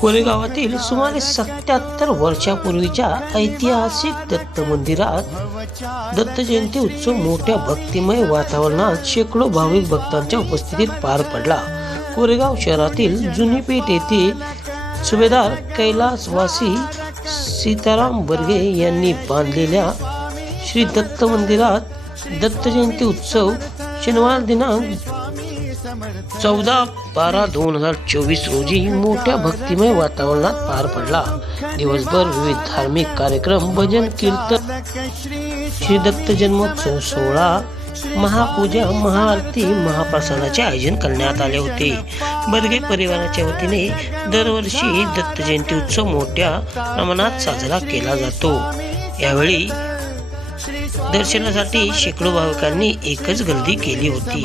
कोरेगावातील सुमारे सत्याहत्तर वर्षापूर्वीच्या ऐतिहासिक दत्त मंदिरात दत्त जयंती उत्सव मोठ्या भक्तिमय वातावरणात शेकडो भाविक भक्तांच्या उपस्थितीत पार पडला. कोरेगाव शहरातील जुनी पेठ येथे सुभेदार कैलासवासी सीताराम बर्गे यांनी बांधलेल्या श्री दत्त मंदिरात दत्त जयंती उत्सव शनिवार दिनांक चौदा बारा दोन हजार चोवीस रोजी मोठ्या भक्तिमय वातावरणात पार पडला. दिवसभर विविध धार्मिक कार्यक्रम भजन कीर्तन श्री दत्त जन्मोत्सव सोहळा महापूजा महाआरती महाप्रसादाचे आयोजन करण्यात आले होते. बदगे परिवाराच्या वतीने दरवर्षी दत्त जयंती उत्सव मोठ्या प्रमाणात साजरा केला जातो. यावेळी दर्शनासाठी शेकडो भाविकांनी एकच गर्दी केली होती.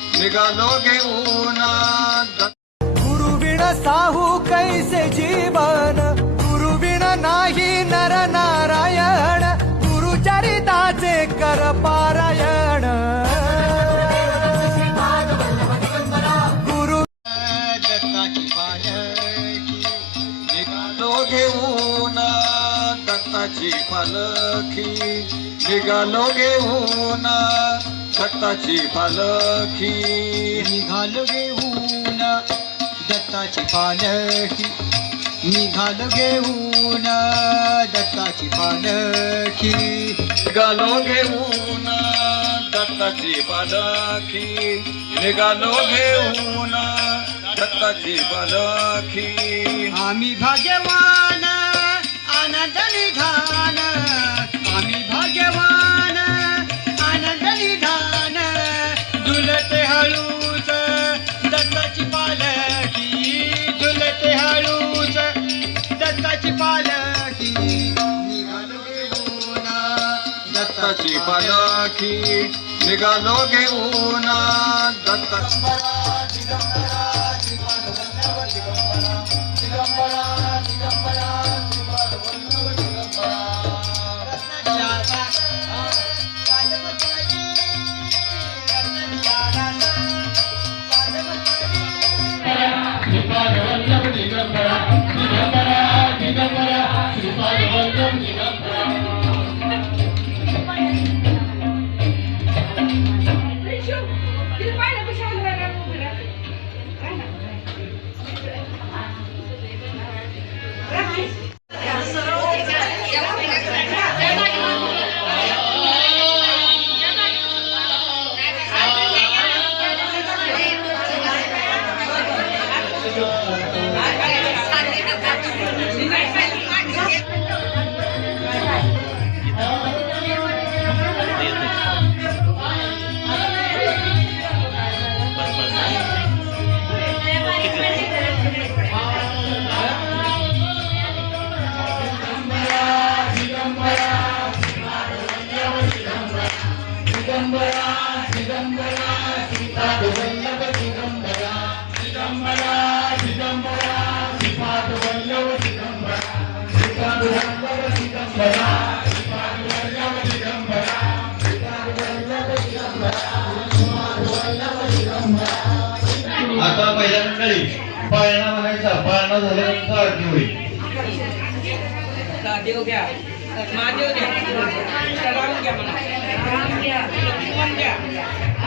निघालो घेऊन गुरुविण साहू कैसे जीवन? गुरुविण नाही नर नारायण. गुरुचरिताचे कर पारायण. गुरु दत्ताची पालखी निघालो घेऊन दत्ताची पालखी निघालो घेऊन दत्ताची पालखी. निघालो घेऊन दत्ताची पालखी. निघालो घेऊन दत्ताची पालखी. निघालो घेऊन दत्ताची पालखी. निघालो घेऊन दत्ताची पालखी. आम्ही भाग्यवान हळूच दत्ताची पालखी निघालो घेऊन. दत्ताची पालखी निघालो घेऊन. दत्ता आता पहिल्या मंडळी पाळणा म्हणायचा पाळणा झाल्यानंतर आरती होईल. देव घ्या. महादेव घ्या.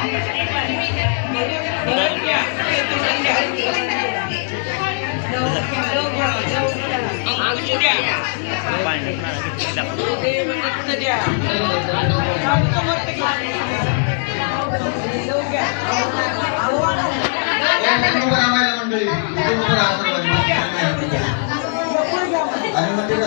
Yang nomor.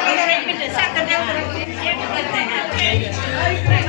असं मंदिर